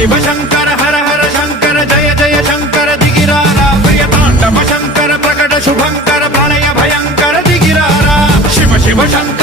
शिव शंकर हर हर शंकर जय जय शंकर दिगिरारा प्रियतांडव शंकर प्रकट शुभंकर प्रलय भयंकर दिगिरारा शिव शिव शंकर